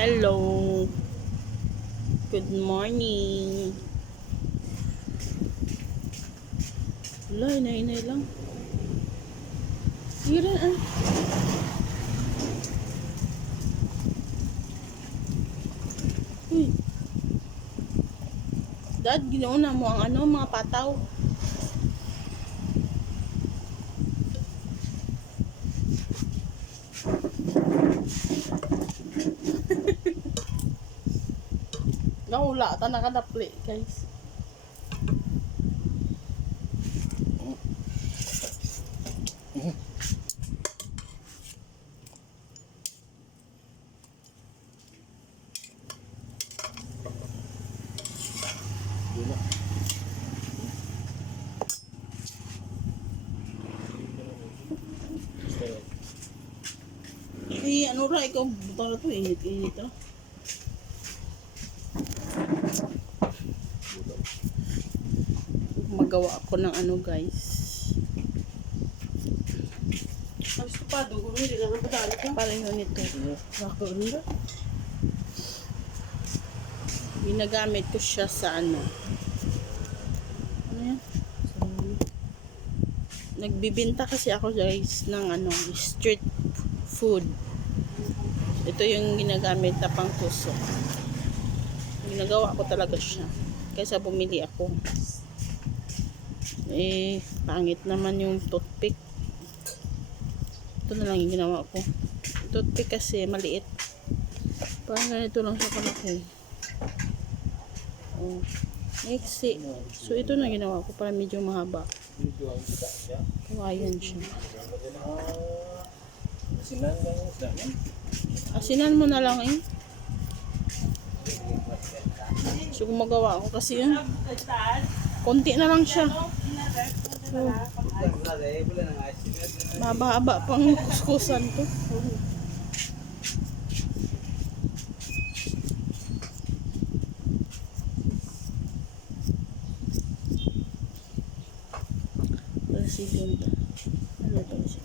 Hello. Good morning. Wala, inay-inay lang. Hira ah. Uy. Dad, ginauna mo ang mga pataw. Nawala ta nakadapli, guys. Ano ra ikaw buta to init-init ra. Magawa ako ng guys. Gusto pa, dugo hindi na napadali ka. Pareho nito. Bako nila. Ginagamit ko siya sa ano yan? Nagbibinta kasi ako guys ng street food. Ito yung ginagamit na pang tusok. Ginagawa ko talaga siya kaysa bumili ako. Pangit naman yung toothpick. Ito na lang yung ginawa ko. Toothpick kasi maliit. Parang ganito lang siya kalaki. Next. So ito na ginawa ko para medyo mahaba. Kawayan siya. Asinan mo na lang eh. So gumagawa ako kasi yun. Konti na lang siya. So, mahaba pang kuskusan to. President. Ano to siya?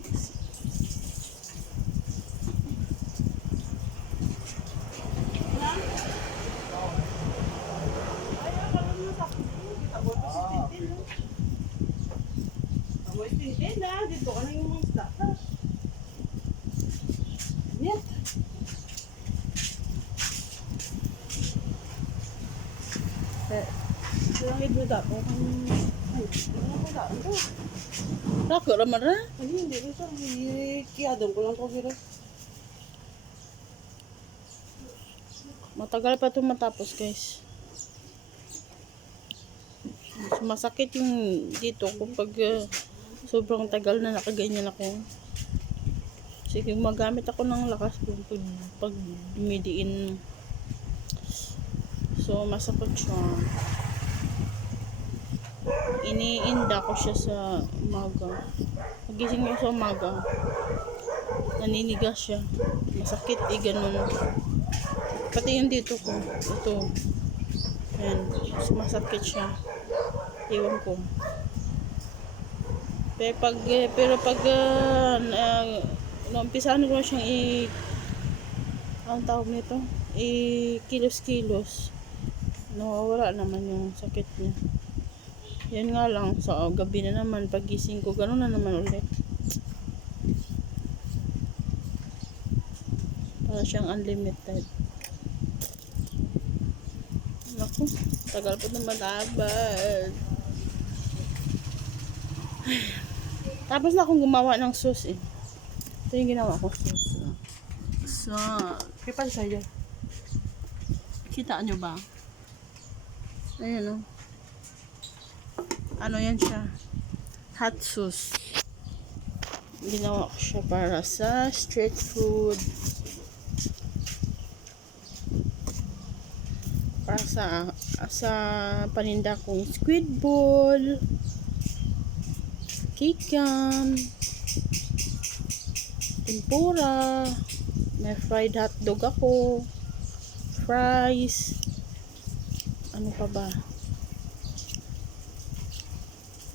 Dito ka na yung mga isda. Yan. Langit mo dapat. Ay, ano ko daan to? Rako raman ra. Ay, hindi ko siya. Kiyadong ko lang ko pero. Matagal pa ito matapos guys. Masakit yung dito kapag sobrang tagal na nakaganyan ako. Sige, magamit ako ng lakas pag dumidiin. So, masakit siya. Iniinda ko siya sa umaga. Pagising ko sa umaga, naninigas siya. Masakit ganun. Pati yung dito ko. Ito. Ayan. Masakit siya. Iwan ko. Pero pag umpisahan ko siyang anong tawag nito? Kilos-kilos. Nawawala naman yung sakit niya. Yan nga lang, sa gabi na naman, pagising ko, gano'n na naman ulit. Para siyang unlimited. Naku, tagal pa na matabad. Tapos na akong gumawa ng sauce eh. Ito yung ginawa ko sauce. So, Kipan sa'yo. kita nyo ba? Ayan o. Ano yan siya? Hot sauce. Ginawa ko siya para sa street food. Para sa paninda kong squid ball, kikan, tempura, may fried hotdog ako, fries, ano pa ba?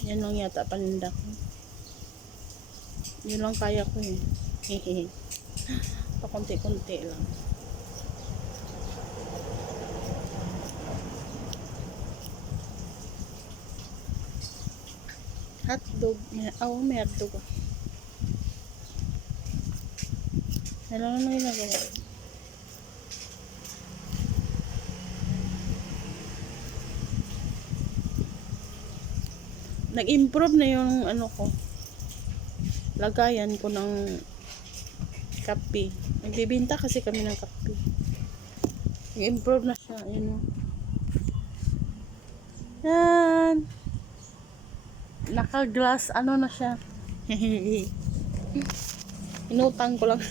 Yan lang yata paninda ko. Yun lang kaya ko eh. Pakunti-kunti lang. Hotdog. May hotdog. Ano na ginagawa? Nag-improve na yung ano ko. Lagayan ko ng kape. Nagbibinta kasi kami ng kape. Nag-improve na siya. Ayun o. Yan. Naka-glass. Ano na siya. Inutang ko lang.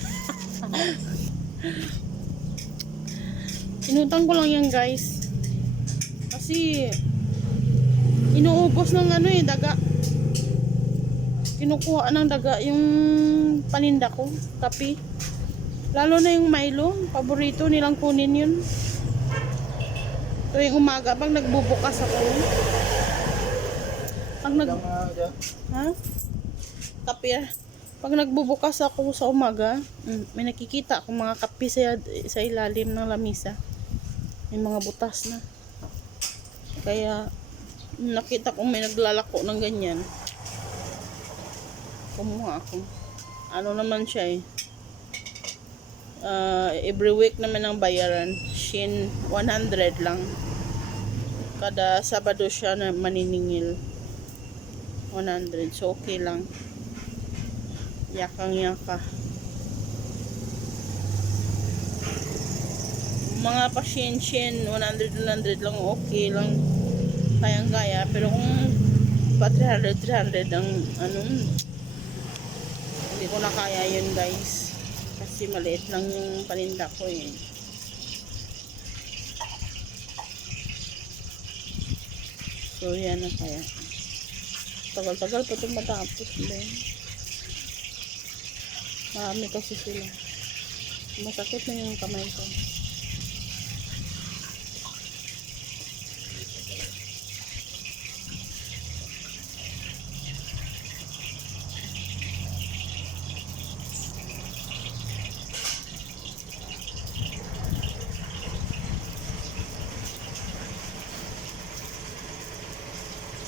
Inutang ko lang yan guys. Kasi inuubos ng ano daga. Kinukuha ng daga yung paninda ko, kape. Lalo na yung Milo, paborito nilang kunin yun. Tuwing umaga pag nagbubukas ako. Pag ha? Kape. Pag nagbubukas ako sa umaga, may nakikita akong mga kape sa ilalim ng lamisa. May mga butas na. Kaya nakita ko may naglalako ng ganyan. Kumuha ako. Ano naman siya every week naman ang bayaran. Shin 100 lang. Kada Sabado siya na maniningil. 100. So okay lang. Yakang yaka. Mga pasyen 100 lang okay lang. Kayang-kaya, pero kung pa 300 ang ano, hindi ko na kaya yun guys, kasi maliit lang yung paninda ko so yan na kaya tagal-tagal pa itong matapos marami kasi sila, masakit na yung kamay ko.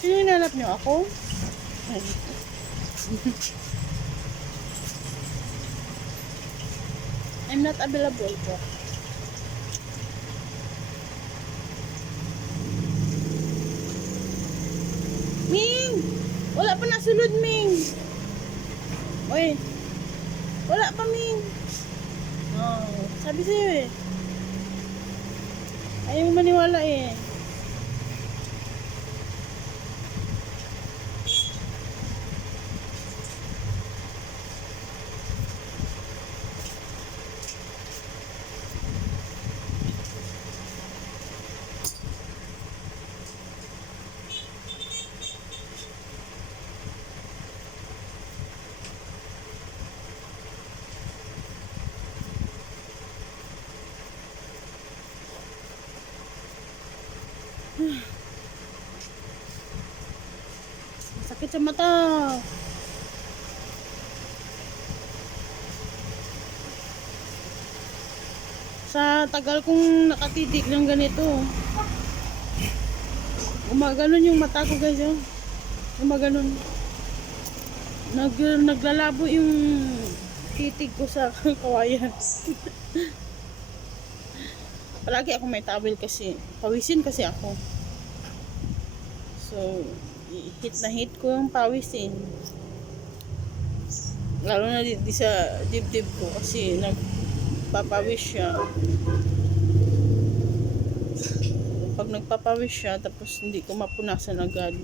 Sino hinanap niyo ako? I'm not available po. Ming! Wala pa nasulod, Ming! Oy! Wala pa, Ming! Oh, sabi sa'yo ayaw mo maniwala Sakit sa mata. Sa tagal kong nakatitig ng ganito, gumaganon yung mata ko guys gumaganon. Naglalabo yung titig ko sa kawayan. Palagi ako may towel kasi pawisin kasi ako. So hit na hit ko yung pawisin. Lalo na di sa dibdib ko kasi nagpapawis siya. Pag nagpapawis siya tapos hindi ko mapunasan agad,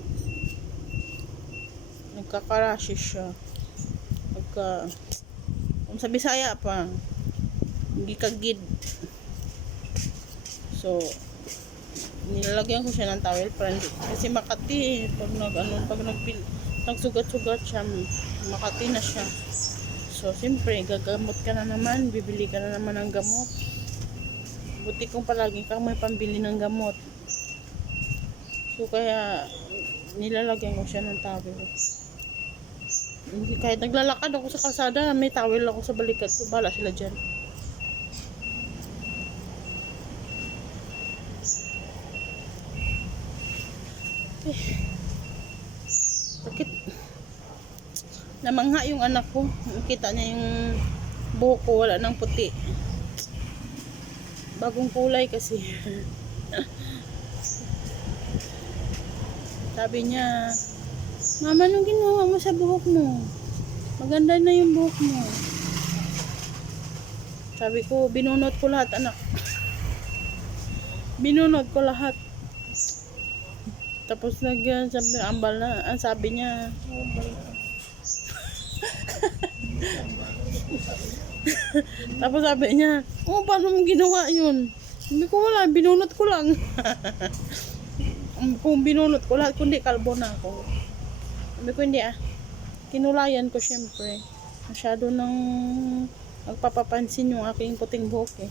nagkakarashi siya. Kung sa Bisaya pa, hindi kagid. So nilalagyan ko siya ng towel para hindi, kasi makati pag nagsugat-sugat siya, makati na siya. So siyempre gagamot ka na naman, bibili ka na naman ng gamot. Buti kong palagi kang may pambili ng gamot. So kaya nilalagyan ko siya ng towel. Hindi, kahit naglalakad ako sa kalsada, may towel ako sa balikat ko, bahala sila dyan. Sakit. Namangha yung anak ko. Kita niya yung buhok ko, wala ng puti. Bagong kulay kasi. Sabi niya, Mama, anong ginawa mo sa buhok mo? Maganda na yung buhok mo. Sabi ko, binunot ko lahat, anak. Binunot ko lahat. Tapos sabi, ambal na. Ang sabi niya, tapos sabi niya, paano mo ginawa yun? Sabi ko, wala, binunot ko lang. Kung binunot ko lahat, kundi kalbo na ako. Sabi ko, hindi kinulayan ko syempre. Masyado nang magpapapansin yung aking puting buhok eh.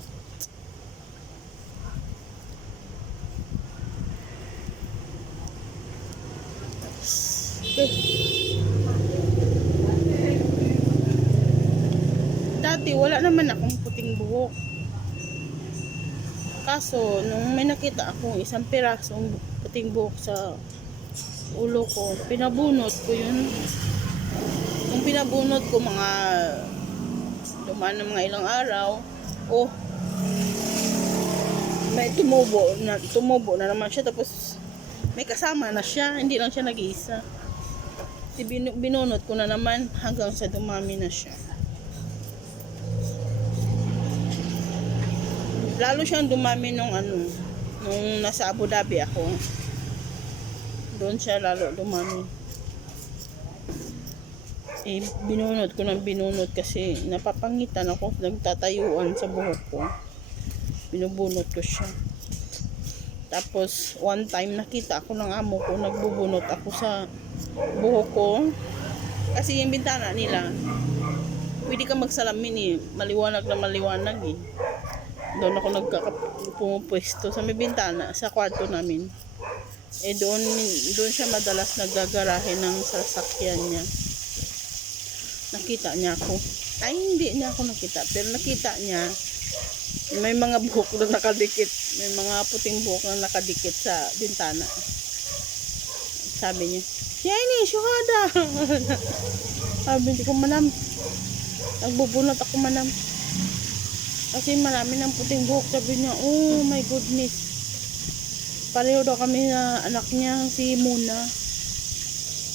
Okay. Dati wala naman akong puting buhok. Kaso nung may nakita akong isang pirasong puting buhok sa ulo ko, pinabunot ko yun. Kung pinabunot ko dumaan ng mga ilang araw, may tumubo na naman siya, tapos may kasama na siya, hindi lang siya nag-iisa. Binunot ko na naman hanggang sa dumami na siya. Lalo siyang dumami nung nasa Abu Dhabi ako. Doon siya lalo dumami. Binunot ko ng binunot kasi napapangitan ako, nagtatayuan sa buhok ko. Binubunot ko siya. Tapos one time nakita ako ng amo ko, nagbubunot ako sa buhok ko. Kasi yung bintana nila, pwede ka magsalamin eh. Maliwanag na maliwanag eh. Doon ako pumupwesto sa may bintana sa kwarto namin. Doon siya madalas naggagarahe ng sasakyan niya. Nakita niya ako. Ay, hindi niya ako nakita. Pero nakita niya, may mga buhok na nakadikit. May mga puting buhok na nakadikit sa bintana. Sabi niya, Jenny, syuhada! Sabi ko, Manam, nagbubunot ako, Manam. Kasi marami ng puting buhok. Sabi niya, oh my goodness. Pareho daw kami na anak niya, si Muna.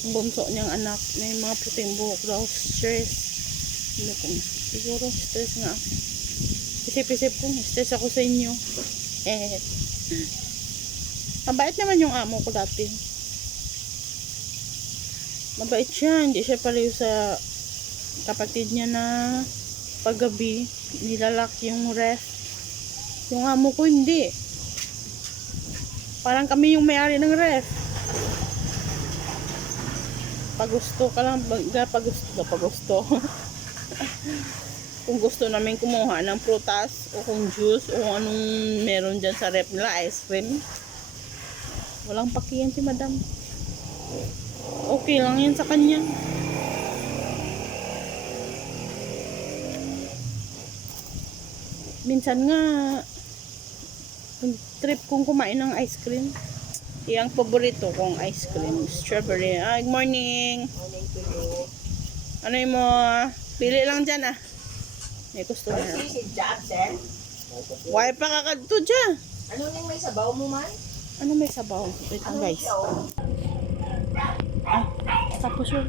Ang bunso niyang anak. May mga puting buhok daw. Stress. Siguro stress nga. Isip-isip ko, stress ako sa inyo. Mabait naman yung amo ko dati. Mabait siya. Hindi siya pareho sa kapatid niya na paggabi nilalak yung ref. Yung amo ko hindi. Parang kami yung may-ari ng ref. Pagusto ka lang, pagusto. Kung gusto namin kumuha ng prutas o kung juice o anong meron dyan sa ref nila, ice cream, walang pakiyan si madam. Okay lang yan sa kanya. Minsan nga trip kong kumain ng ice cream. Yung paborito kong ice cream, strawberry. Good morning. Ano yung mo? Pili lang dyan May customer. Why pa kakadto dyan? Ano yung may sabaw mo man? Ano may sabaw? Wait lang guys. Tapos yun.